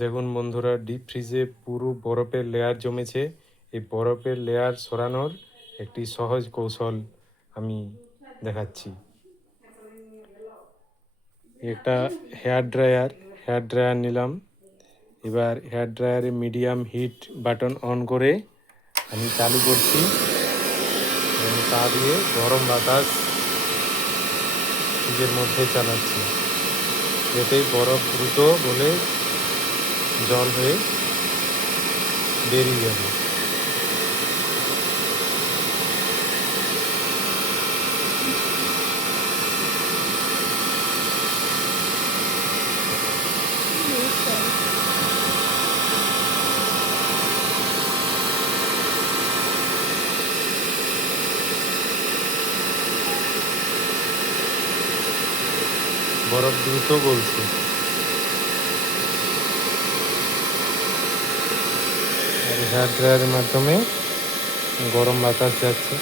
দেখুন বন্ধুরা, ডিপ ফ্রিজে পুরো বরফের লেয়ার জমেছে। এই বরফের লেয়ার সরানোর একটি সহজ কৌশল আমি দেখাচ্ছি। একটা হেয়ার ড্রায়ার নিলাম। এবার হেয়ার ড্রায়ারে মিডিয়াম হিট বাটন অন করে আমি চালু করছি এবং তা দিয়ে গরম বাতাস ফ্রিজের মধ্যে চালাচ্ছি। এতেই বরফ দ্রুত গলে জল হয়ে বেরিয়ে যাবে। বরফ দ্রুত গলছে। আর হেয়ার ড্রায়ারের মাধ্যমে গরম বাতাস যাচ্ছে।